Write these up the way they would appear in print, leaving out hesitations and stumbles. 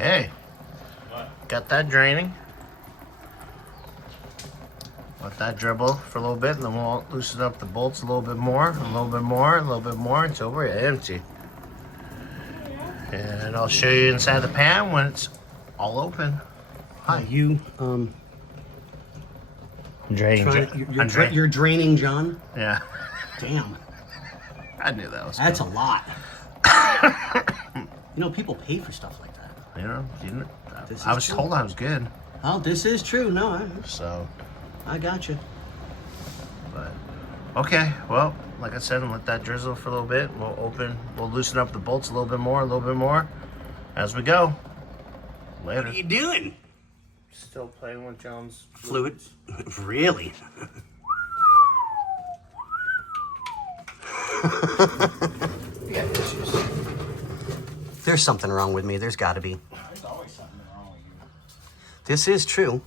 Okay. Got that draining. Let that dribble for a little bit, and then we'll loosen up the bolts a little bit more, a little bit more, a little bit more until we're empty. And I'll show you inside the pan when it's all open. Hi. You're draining, John? Yeah. Damn. I knew that was That's coming. a lot. You know, people pay for stuff like that. You know, This I is was true. told I was good. Oh, this is true. No, So, I got you. but okay. Well, like I said, let that drizzle for a little bit. We'll loosen up the bolts a little bit more as we go. Later. What are you doing? Still playing with John's Fluid? Really? Yeah, issues. There's something wrong with me. There's got to be. There's always something wrong with you. This is true.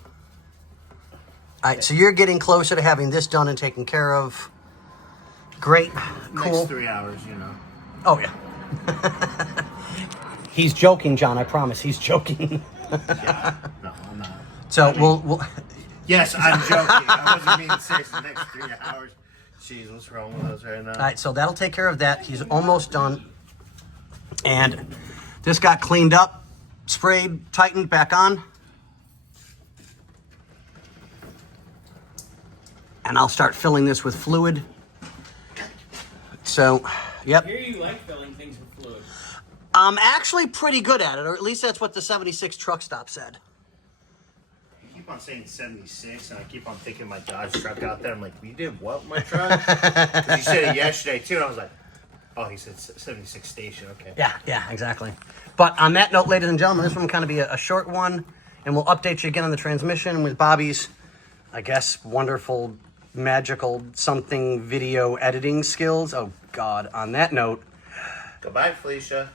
All right, so you're getting closer to having this done and taken care of. Great. Cool. Next 3 hours, you know. Oh, yeah. He's joking, John. I promise. He's joking. Yeah. No, I'm not. So we'll Yes, I'm joking. I wasn't being serious. The next 3 hours. Jeez, what's wrong with us right now? All right, so that'll take care of that. He's almost done. And this got cleaned up, sprayed, tightened, back on. And I'll start filling this with fluid. So, yep. I hear you like filling things with fluid. I'm actually pretty good at it, or at least that's what the 76 truck stop said. You keep on saying 76, and I keep on thinking my Dodge truck out there. I'm like, you did what with my truck? 'Cause you said it yesterday, too, and I was like, oh, he said 76 station, okay. Yeah, exactly. But on that note, ladies and gentlemen, this one will kind of be a short one, and we'll update you again on the transmission with Bobby's, I guess, wonderful, magical something video editing skills. Oh, God. On that note, Goodbye, Felicia.